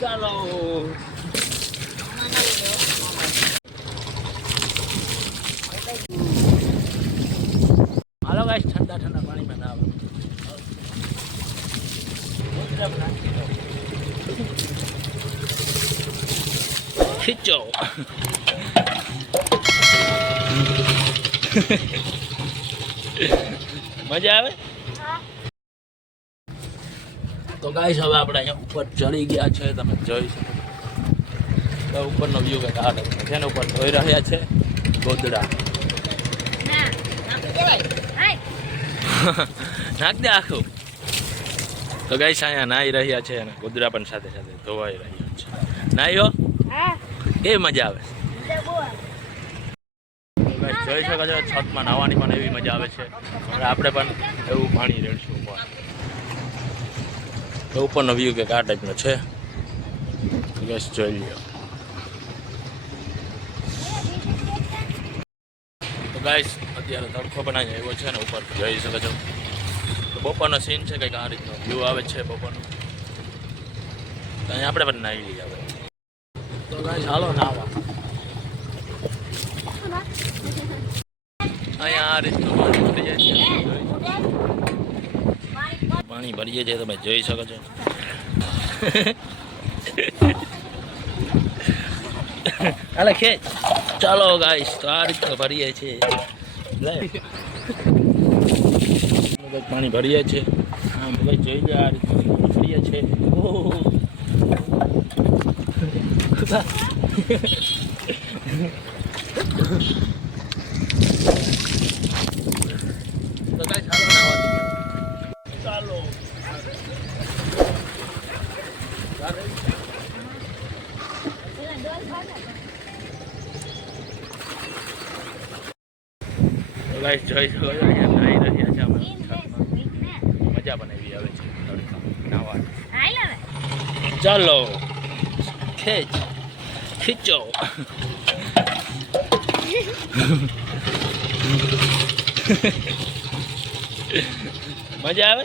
ચાલો હાલો ગાઈસ, ઠંડા ઠંડા પાણીમાં નાવ ખીચો. મજા આવે તો ગાઈસ હવે આપણે અહીંયા ઉપર ચડી ગયા છે. તમે જોઈ શકો તો ઉપરનો વ્યૂ કંઈક આ ટાઈપનો છે ને ઉપર જોઈ રહ્યા છે ગોદડા. નાખ દે આખું. તો ગાઈસ અહીંયા નાહી રહ્યા છે અને ગોદડા પણ સાથે સાથે ધોવાઈ રહ્યા છે. નાહ્યો કેવી મજા આવે? જોઈ શકો છો છતમાં નાહવાની પણ એવી મજા આવે છે. આપણે પણ એવું પાણી રેડશું ઉપર. ઉપરનો વ્યૂ કંઈક આ ટાઈપનો છે. બસ જોઈ લ્યો. તો ગાઈસ અત્યારે તડકો પણ અહીંયા આવ્યો છે ને ઉપર જોઈ શકો છો. તો બપોરનો સીન છે કંઈક આ રીતનો વ્યૂ આવે છે બપોરનો. તો અહીંયા આપણે પણ નાહી લઈએ હવે. તો ગાઈસ હાલો નાહવા. અહીંયા આ રીતનું પાણી ભરી જાય છે. પાણી ભરીએ છીએ તમે જોઈ શકો છો. હાલે ખેંચ. ચાલો ગાઈસ તો આ રીતનું ભરીએ છીએ. પાણી ભરીએ છીએ. આમ ભાઈ જોઈ લે આ રીતનું ભરીએ છીએ. તો ગાઈસ હાલો નાવા દઈએ. ચાલો ગાઈસ જોઈ શકો છો અહીંયા નાહી રહ્યા છે. અમે મજા પણ એવી આવે છે તડકામાં નાહવાની. ચાલો ખેંચ ખીચો. મજા આવે?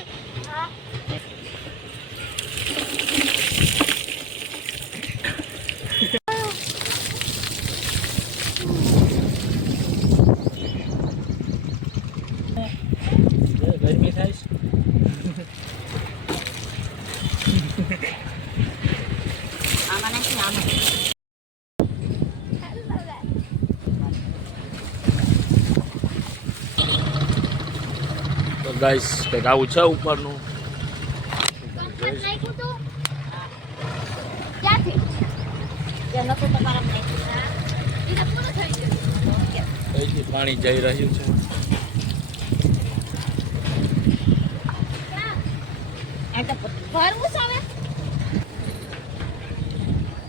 ગરમી થાય તો ગાઈસ કંઈક આવું છે ઉપરનું. અહીંથી પાણી જઈ રહ્યું છે.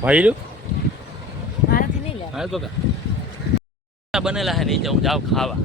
ભાઈ હા તો બનેલા હે નીચે હું જાઉં ખાવા.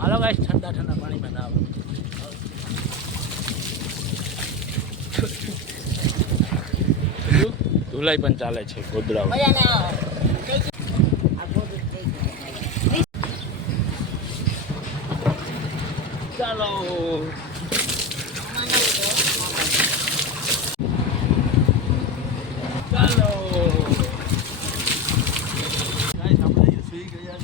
હાલો ગાઈસ, ઠંડા ઠંડા પાણીમાં નાવ. ધુલાઈ પણ ચાલે છે ગોદડાઓ. ચાલો ચાલો ગાઈસ, આપણે સુઈ ગયા.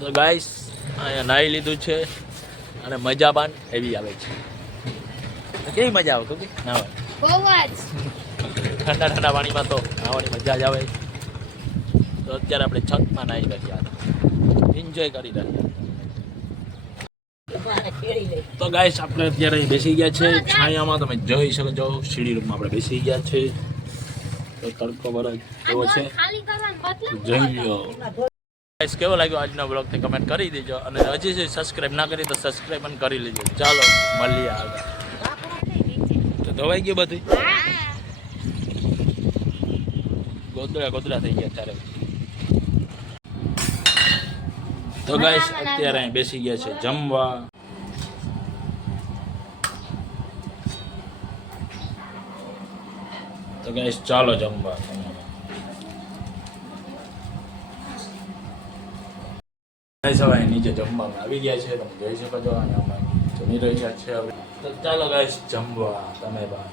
તો ગાઈસ અહીંયા નાહી લીધું છે અને મજા પણ એવી આવે છે. કેવી મજા આવે તો નાહવાની? ઠંડા ઠંડા પાણીમાં તો નાહવાની મજા જ આવે. તો અત્યારે આપણે છતમાં નાહી રહ્યા હતા, એન્જોય કરી રહ્યા. તો ગાઈસ આપણે અત્યારે બેસી ગયા છે છાયામાં, તમે જોઈ શકો છો સીડી રૂમમાં આપણે બેસી ગયા છે. તો તડકો બરાબર એવો છે, જોઈ લો. ગાઈસ કેવો લાગ્યો આજનો બ્લોગ તે કમેન્ટ કરી દેજો, અને હજી સુધી સબસ્ક્રાઇબ ના કરી તો સબસ્ક્રાઇબ પણ કરી લેજો. ચાલો મળીએ આગળ. તો ધોવાઈ ગયું બધું, ગોદડા થઈ ગયા ત્યારે. તો ગાઈસ અત્યારે અહીં બેસી ગયા છે જમવા. તો ગાઈસ ચાલો જમવા. ગાઈસ હવે નીચે જમવામાં આવી ગયા છે, તમે જોઈ શકો છો. અને અમે જમી રહ્યા છે હવે. તો ચાલો ગાઈસ જમવા. તમે બા